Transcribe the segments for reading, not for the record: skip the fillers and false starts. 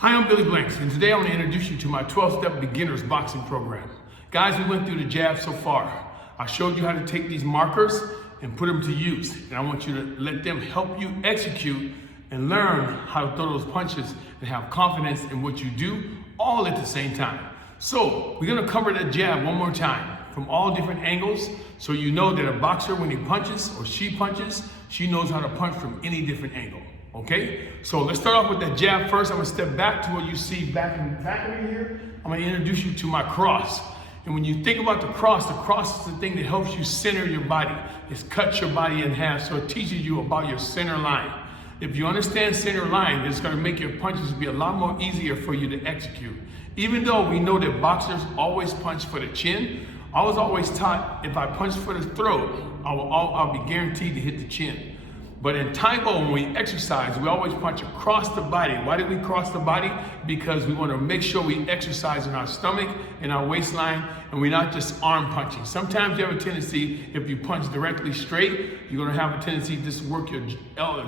Hi, I'm Billy Blanks, and today I want to introduce you to my 12-step beginner's boxing program. Guys, we went through the jab so far. I showed you how to take these markers and put them to use, and I want you to let them help you execute and learn how to throw those punches and have confidence in what you do all at the same time. So we're going to cover that jab one more time from all different angles, so you know that a boxer, when he punches or she punches, she knows how to punch from any different angle. Okay, so let's start off with that jab first. I'm gonna step back to what you see back of me here. I'm gonna introduce you to my cross. And when you think about the cross is the thing that helps you center your body. It cuts your body in half, so it teaches you about your center line. If you understand center line, it's gonna make your punches be a lot more easier for you to execute. Even though we know that boxers always punch for the chin, I was always taught if I punch for the throat, I'll be guaranteed to hit the chin. But in Taekwondo, when we exercise, we always punch across the body. Why do we cross the body? Because we want to make sure we exercise in our stomach and our waistline, and we're not just arm punching. Sometimes you have a tendency, if you punch directly straight, you're going to have a tendency to just work your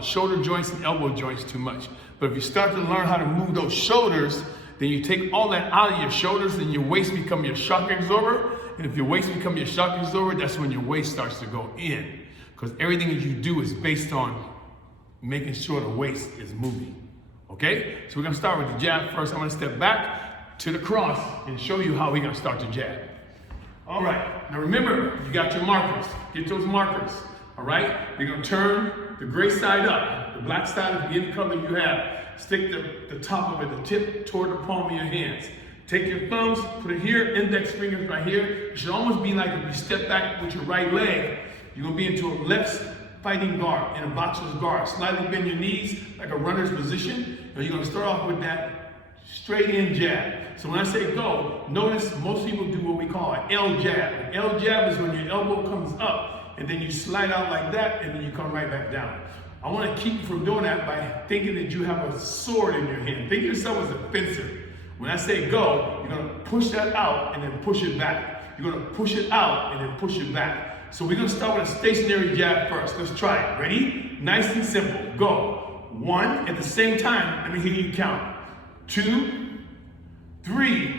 shoulder joints and elbow joints too much. But if you start to learn how to move those shoulders, then you take all that out of your shoulders and your waist become your shock absorber. And if your waist becomes your shock absorber, that's when your waist starts to go in. Because everything that you do is based on making sure the waist is moving. Okay? So we're gonna start with the jab first. I'm gonna step back to the cross and show you how we're gonna start the jab. All right, now remember, you got your markers. Get those markers, all right? You're gonna turn the gray side up. The black side is the end color you have. Stick the top of it, the tip toward the palm of your hands. Take your thumbs, put it here, index fingers right here. It should almost be like if you step back with your right leg, you're gonna be into a left fighting guard, in a boxer's guard. Slightly bend your knees like a runner's position. And you're gonna start off with that straight in jab. So when I say go, notice most people do what we call an L jab. An L jab is when your elbow comes up and then you slide out like that and then you come right back down. I wanna keep you from doing that by thinking that you have a sword in your hand. Think of yourself as a fencer. When I say go, you're gonna push that out and then push it back. You're gonna push it out and then push it back. So we're gonna start with a stationary jab first. Let's try it. Ready? Nice and simple. Go. 1, at the same time, let me hear you count. 2, 3,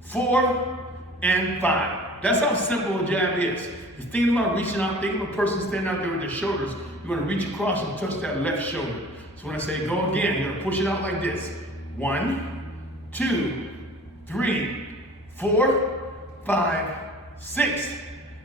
4, and 5. That's how simple a jab is. You're thinking about reaching out, think of a person standing out there with their shoulders. You're gonna reach across and touch that left shoulder. So when I say go again, you're gonna push it out like this. 1, 2, 3, 4, 5, 6,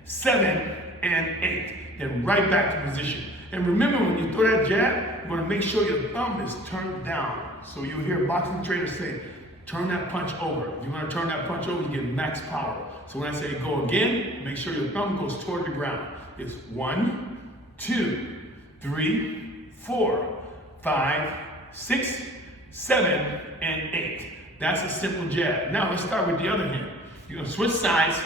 7, and 8. Then right back to position. And remember, when you throw that jab, you want to make sure your thumb is turned down. So you'll hear boxing trainers say, turn that punch over. If you want to turn that punch over, you get max power. So when I say go again, make sure your thumb goes toward the ground. It's 1, 2, 3, 4, 5, 6, 7, and 8. That's a simple jab. Now let's start with the other hand. You're going to switch sides,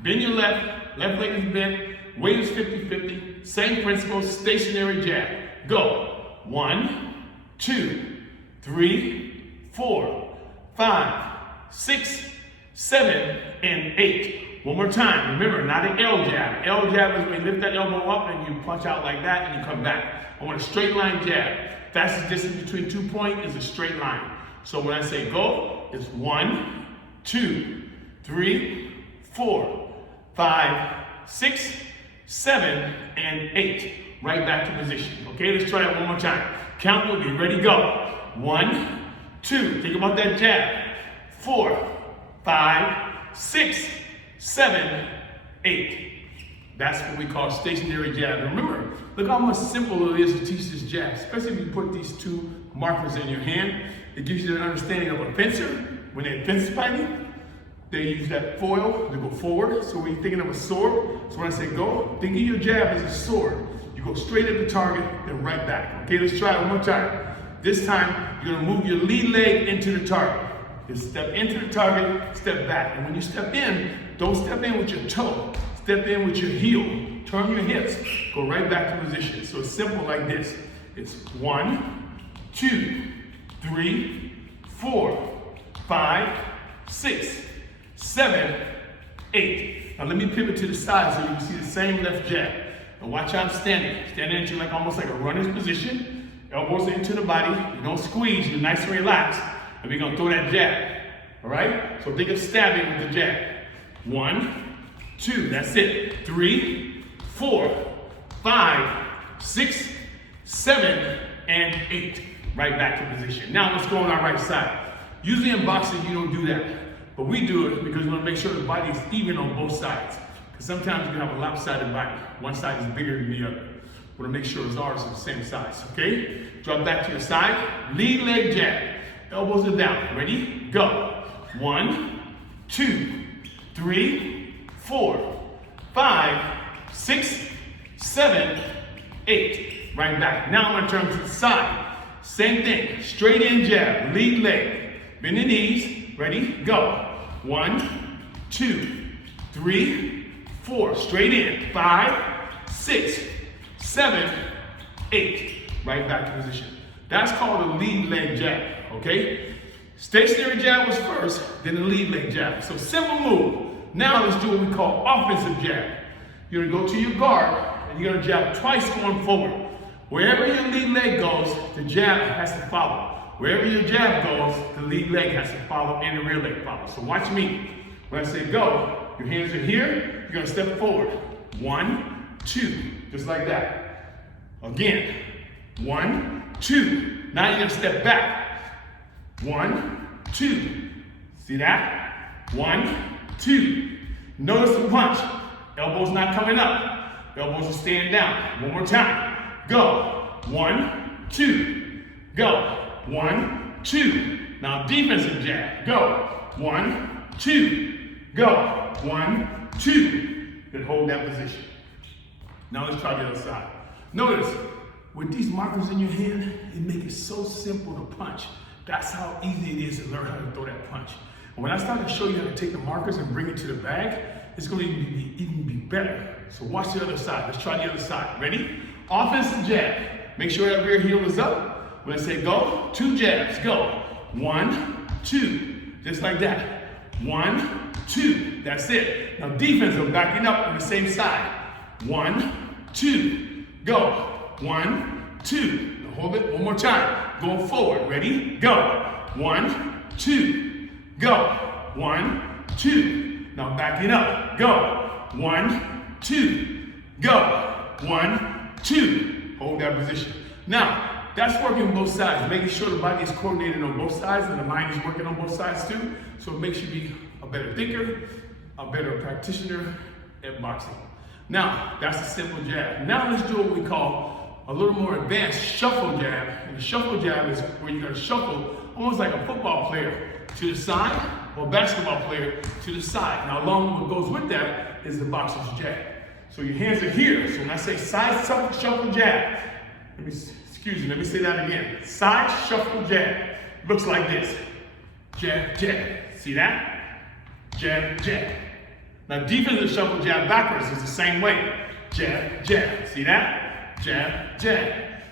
bend your left leg is bent, weight is 50-50, same principle, stationary jab. Go. 1, 2, 3, 4, 5, 6, 7, and 8. One more time. Remember, not an L jab. L jab is when you lift that elbow up and you punch out like that and you come back. I want a straight line jab. Fastest distance between 2 points is a straight line. So when I say go, it's 1, 2, 3, 4, 5, 6, 7, and 8. Right back to position. Okay, let's try it one more time. Count with me. Ready, go. 1, 2. Think about that jab. 4, 5, 6, 7, 8. That's what we call stationary jab. And remember, look how much simple it is to teach this jab, especially if you put these 2 markers in your hand. It gives you an understanding of a fencer. When they're fence fighting, they use that foil to go forward. So when you're thinking of a sword, so when I say go, think of your jab as a sword. You go straight at the target, then right back. Okay, let's try it one more time. This time, you're gonna move your lead leg into the target. Just step into the target, step back. And when you step in, don't step in with your toe. Step in with your heel. Turn your hips, go right back to position. So it's simple like this. It's 1, 2, 3, 4, 5, 6, 7, 8. Now let me pivot to the side so you can see the same left jab. And watch how I'm standing. Standing into almost like a runner's position. Elbows into the body. You don't squeeze, you're nice and relaxed. and we're gonna throw that jab. All right? So think of stabbing with the jab. 1, 2, that's it. 3, 4, 5, 6, 7, and 8. Right back to position. Now let's go on our right side. Usually in boxing, you don't do that. But we do it because we want to make sure the body is even on both sides. Because sometimes you have a lopsided body. One side is bigger than the other. We want to make sure ours are the same size, okay? Drop back to your side. Lead leg jab. Elbows are down. Ready? Go. 1, 2, 3, 4, 5, 6, 7, 8. Right back. Now I'm going to turn to the side. Same thing. Straight in jab. Lead leg. Bend the knees. Ready? Go. 1, 2, 3, 4. Straight in. 5, 6, 7, 8. Right back to position. That's called a lead leg jab. Okay? Stationary jab was first, then the lead leg jab. So simple move. Now let's do what we call offensive jab. You're going to go to your guard and you're going to jab twice going forward. Wherever your lead leg goes, the jab has to follow. Wherever your jab goes, the lead leg has to follow and the rear leg follows. So watch me. When I say go, your hands are here, you're going to step forward. 1, 2, just like that. Again, 1, 2. Now you're going to step back. 1, 2. See that? 1, 2. Notice the punch. Elbows not coming up. Elbows are staying down. One more time. Go. 1, 2. Go. 1, 2. Now defensive jab. Go. 1, 2. Go. 1, 2. Then hold that position. Now let's try the other side. Notice, with these markers in your hand, it makes it so simple to punch. That's how easy it is to learn how to throw that punch. And when I start to show you how to take the markers and bring it to the bag, it's going to even be better. So watch the other side. Let's try the other side. Ready? Offensive jab. Make sure that rear heel is up. When I say go, 2 jabs. Go. 1, 2. Just like that. 1, 2. That's it. Now defensive, backing up on the same side. 1, 2. Go. 1, 2. Now hold it one more time. Going forward. Ready? Go. 1, 2. Go. 1, 2. Now backing up. Go. 1, 2. Go. 1, 2. Hold that position. Now, that's working both sides, making sure the body is coordinated on both sides and the mind is working on both sides too. So it makes you be a better thinker, a better practitioner at boxing. Now, that's a simple jab. Now let's do what we call a little more advanced shuffle jab. And the shuffle jab is where you're going to shuffle almost like a football player to the side or basketball player to the side. Now, along what goes with that is the boxer's jab. So your hands are here. So when I say side shuffle jab, let me say that again. Side shuffle jab looks like this. Jab, jab. See that? Jab, jab. Now defensive shuffle jab backwards is the same way. Jab, jab. See that? Jab, jab.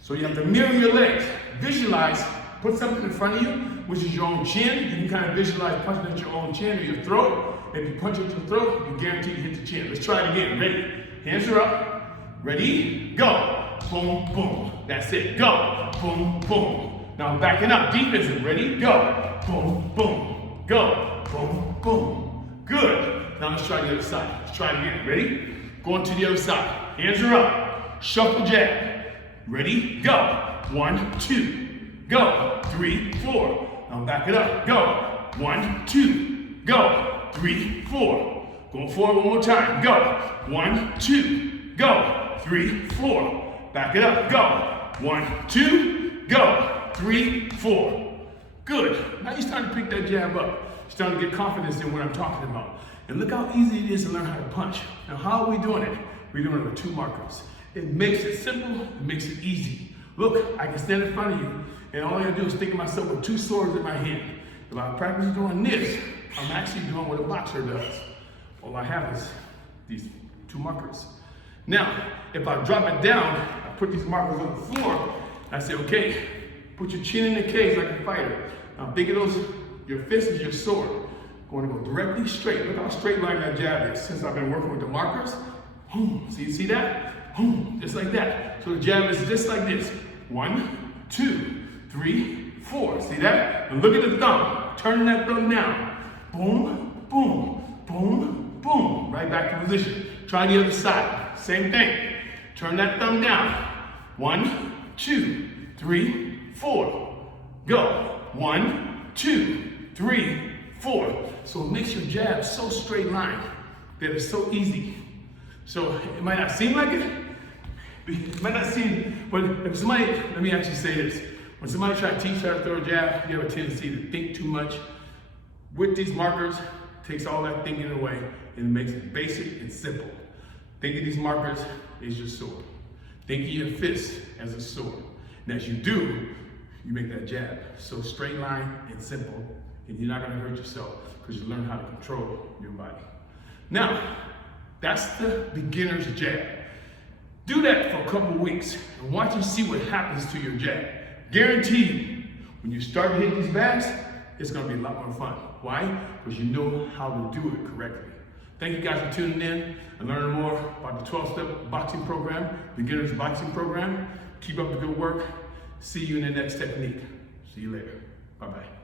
So you have to mirror your legs. Visualize, put something in front of you, which is your own chin. You can kind of visualize punching at your own chin or your throat. If you punch at your throat, you guarantee you hit the chin. Let's try it again. Ready? Hands are up. Ready? Go. Boom, boom. That's it. Go. Boom, boom. Now backing up. Defensive. Ready? Go. Boom, boom. Go. Boom, boom. Good. Now let's try the other side. Let's try it again. Ready? Going to the other side. Hands are up. Shuffle jab. Ready? Go. 1, 2. Go. 3, 4. Now back it up. Go. 1, 2. Go. 3, 4. Going forward one more time. Go. 1, 2. Go. 3, 4. Back it up. Go. 1, 2. Go. 3, 4. Good. Now you're starting to pick that jab up. You're starting to get confidence in what I'm talking about. And look how easy it is to learn how to punch. Now how are we doing it? We're doing it with 2 markers. It makes it simple. It makes it easy. Look, I can stand in front of you, and all I gotta do is think of myself with 2 swords in my hand. If I practice doing this, I'm actually doing what a boxer does. All I have is these 2 markers. Now, if I drop it down, I put these markers on the floor, I say, okay, put your chin in the cage like a fighter. Now think of those, your fist is your sword. Going to go directly straight. Look how straight line that jab is. Since I've been working with the markers, see that? Just like that. So the jab is just like this. 1, 2, 3, 4. See that? And look at the thumb. Turn that thumb down. Boom, boom, boom, boom. Right back to position. Try the other side. Same thing. Turn that thumb down. 1, 2, 3, 4. Go. 1, 2, 3, 4. So it makes your jab so straight line that it's so easy. So it might not seem like it. It might not seem, but if somebody, let me actually say this. When somebody tries to teach how to throw a jab, you have a tendency to think too much. With these markers, it takes all that thinking away and makes it basic and simple. Think of these markers as your sword. Think of your fist as a sword. And as you do, you make that jab so straight line and simple, and you're not gonna hurt yourself because you learn how to control your body. Now, that's the beginner's jab. Do that for a couple of weeks and watch and see what happens to your jab. Guaranteed, when you start to hit these bats, it's gonna be a lot more fun. Why? Because you know how to do it correctly. Thank you guys for tuning in and learning more about the 12-step boxing program, beginner's boxing program. Keep up the good work. See you in the next technique. See you later. Bye-bye.